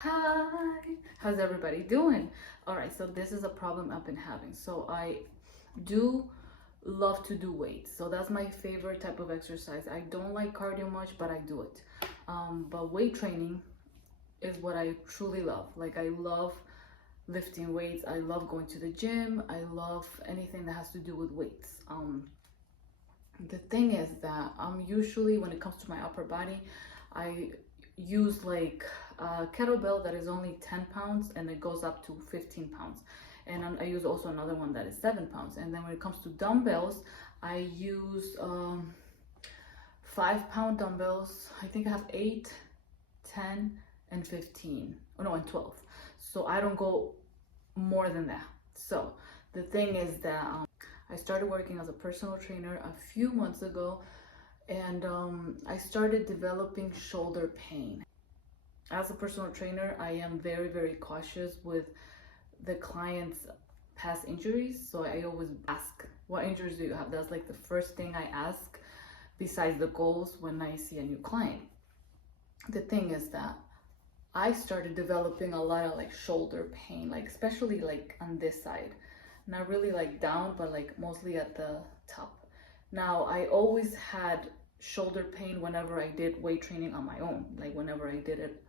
Hi, how's everybody doing? All right, so this is a problem I've been having. So I do love to do weights. So that's my favorite type of exercise. I don't like cardio much, but I do it. But weight training is what I truly love. Like I love lifting weights. I love going to the gym. I love anything that has to do with weights. The thing is that I'm usually, when it comes to my upper body, I use like a kettlebell that is only 10 pounds and it goes up to 15 pounds. And I use also another one that is 7 pounds. And then when it comes to dumbbells, I use 5 pound dumbbells. I think I have 8, 10, and 15. Oh no, and 12. So I don't go more than that. So the thing is that I started working as a personal trainer a few months ago, and I started developing shoulder pain. As a personal trainer, I am very, very cautious with the client's past injuries. So I always ask, what injuries do you have? That's like the first thing I ask besides the goals when I see a new client. The thing is that I started developing a lot of like shoulder pain, like especially like on this side. Not really like down, but like mostly at the top. Now, I always had shoulder pain whenever I did weight training on my own, like whenever I did it,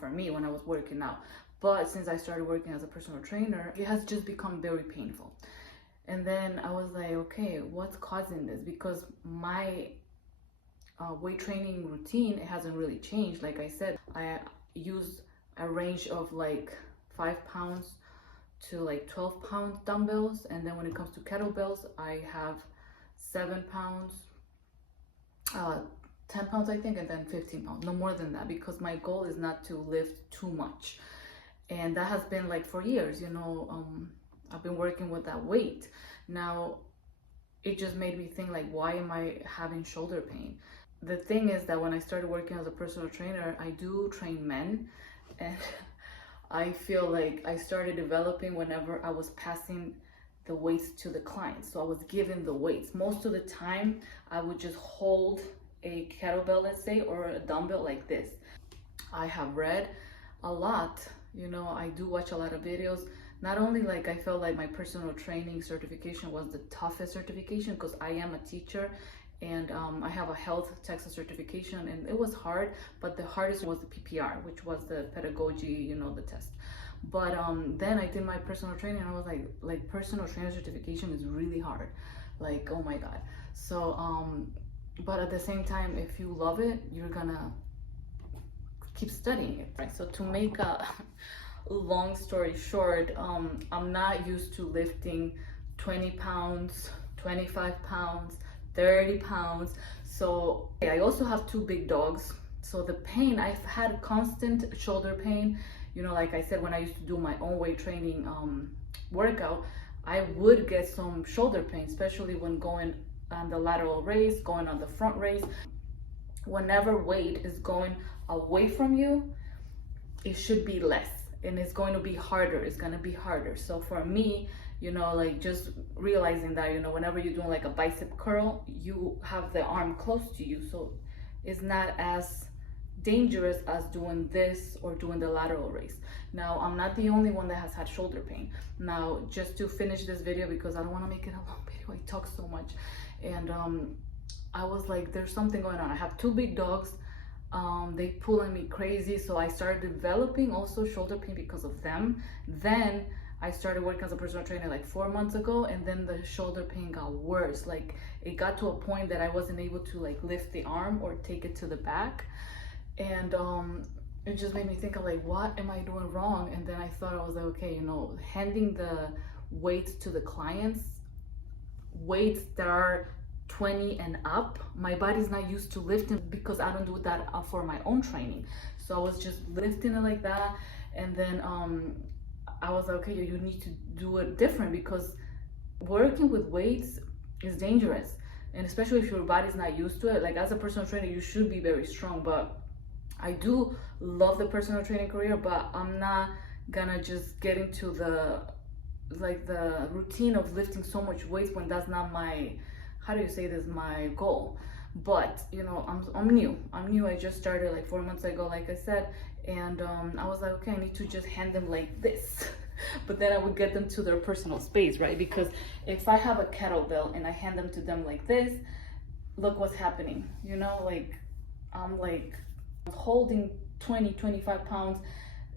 for me when I was working out. But since I started working as a personal trainer, it has just become very painful. And then I was like, okay, what's causing this? Because my weight training routine, it hasn't really changed. Like I said, I use a range of like 5 pounds to like 12-pound dumbbells, and then when it comes to kettlebells, I have 7 pounds, 10 pounds I think, and then 15 pounds, no more than that, because my goal is not to lift too much. And that has been like for years. I've been working with that weight. Now it just made me think, like, why am I having shoulder pain? The thing is that when I started working as a personal trainer, I do train men, and I feel like I started developing whenever I was passing the weights to the clients. So I was given the weights. Most of the time, I would just hold a kettlebell, let's say, or a dumbbell like this. I have read a lot, I do watch a lot of videos. Not only like I felt like my personal training certification was the toughest certification because I am a teacher, and I have a health Texas certification, and it was hard, but the hardest was the PPR, which was the pedagogy, the test. But then I did my personal training, and I was like personal trainer certification is really hard, like, oh my God. So but at the same time, if you love it, you're gonna keep studying it, right? So to make a long story short, I'm not used to lifting 20 pounds, 25 pounds, 30 pounds. So I also have two big dogs. So the pain, I've had constant shoulder pain. Like I said, when I used to do my own weight training workout, I would get some shoulder pain, especially when going on the lateral raise, going on the front raise. Whenever weight is going away from you, it should be less, and it's going to be harder. It's going to be harder. So for me, like just realizing that, whenever you're doing like a bicep curl, you have the arm close to you. So it's not as dangerous as doing this or doing the lateral raise. Now, I'm not the only one that has had shoulder pain. Now, just to finish this video, because I don't want to make it a long video, I talk so much. And I was like, there's something going on. I have two big dogs. They pulling me crazy. So I started developing also shoulder pain because of them. Then I started working as a personal trainer like 4 months ago, and then the shoulder pain got worse. Like it got to a point that I wasn't able to like lift the arm or take it to the back. And it just made me think of like, what am I doing wrong? And then I thought, I was like, okay, handing the weights to the clients, weights that are 20 and up, my body's not used to lifting because I don't do that for my own training. So I was just lifting it like that. And then I was like, okay, you need to do it different, because working with weights is dangerous. And especially if your body's not used to it. Like as a personal trainer, you should be very strong. But I do love the personal training career, but I'm not gonna just get into the routine of lifting so much weight when that's not my, how do you say this, my goal. But you know, I'm new. I just started like 4 months ago, like I said, and I was like, okay, I need to just hand them like this. But then I would get them to their personal space, right? Because if I have a kettlebell and I hand them to them like this, look what's happening, you know, like I'm like holding 20-25 pounds.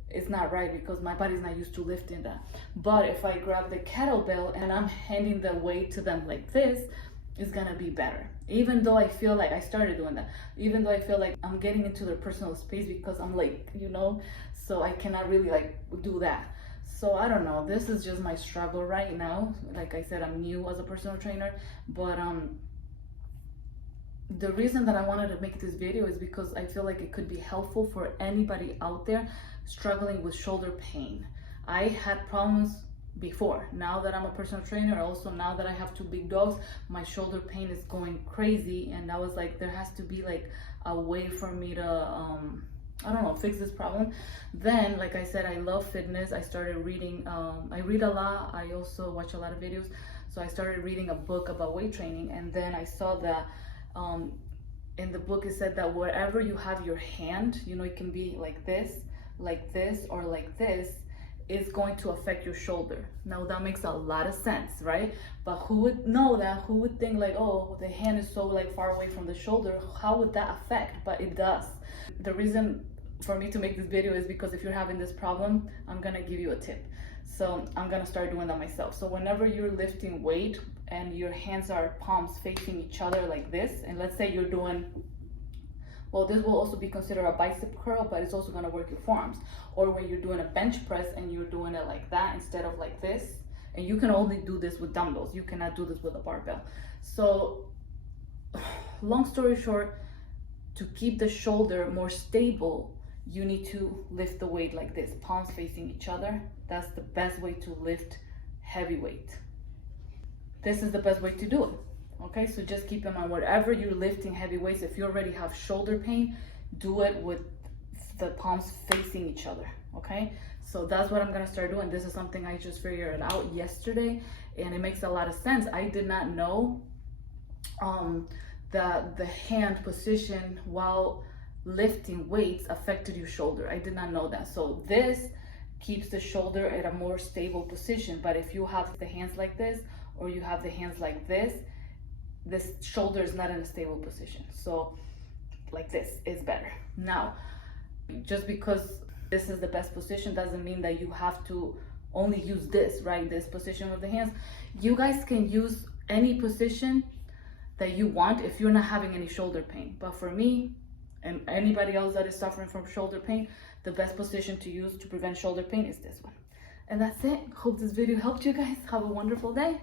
It's not right because my body's not used to lifting that. But if I grab the kettlebell and I'm handing the weight to them like this, it's gonna be better. Even though I feel like I started doing that, even though I feel like I'm getting into their personal space because I'm like, you know, so I cannot really like do that. So I don't know, this is just my struggle right now. Like I said, I'm new as a personal trainer, but the reason that I wanted to make this video is because I feel like it could be helpful for anybody out there struggling with shoulder pain. I had problems before. Now that I'm a personal trainer, also now that I have 2 big dogs, my shoulder pain is going crazy, and I was like, there has to be like a way for me to I don't know, fix this problem. Then, like I said, I love fitness. I started reading, I read a lot. I also watch a lot of videos. So I started reading a book about weight training, and then I saw that in the book it said that wherever you have your hand, you know, it can be like this, or like this, is going to affect your shoulder. Now that makes a lot of sense, right? But who would know that? Who would think like, oh, the hand is so like far away from the shoulder, how would that affect? But it does. The reason for me to make this video is because if you're having this problem, I'm gonna give you a tip. So I'm gonna start doing that myself. So whenever you're lifting weight and your hands are palms facing each other like this, and let's say you're doing, well, this will also be considered a bicep curl, but it's also gonna work your forearms. Or when you're doing a bench press and you're doing it like that instead of like this, and you can only do this with dumbbells, you cannot do this with a barbell. So long story short, to keep the shoulder more stable, you need to lift the weight like this, palms facing each other. That's the best way to lift heavy weight. This is the best way to do it. Okay, so just keep in mind, wherever you're lifting heavy weights, if you already have shoulder pain, do it with the palms facing each other. Okay, so that's what I'm gonna start doing. This is something I just figured out yesterday, and it makes a lot of sense. I did not know that the hand position while lifting weights affected your shoulder. I did not know that. So this keeps the shoulder at a more stable position. But if you have the hands like this, or you have the hands like this shoulder is not in a stable position. So like this is better. Now, just because this is the best position doesn't mean that you have to only use this, right? This position of the hands. You guys can use any position that you want if you're not having any shoulder pain. But for me, and anybody else that is suffering from shoulder pain, the best position to use to prevent shoulder pain is this one. And that's it. Hope this video helped you guys. Have a wonderful day.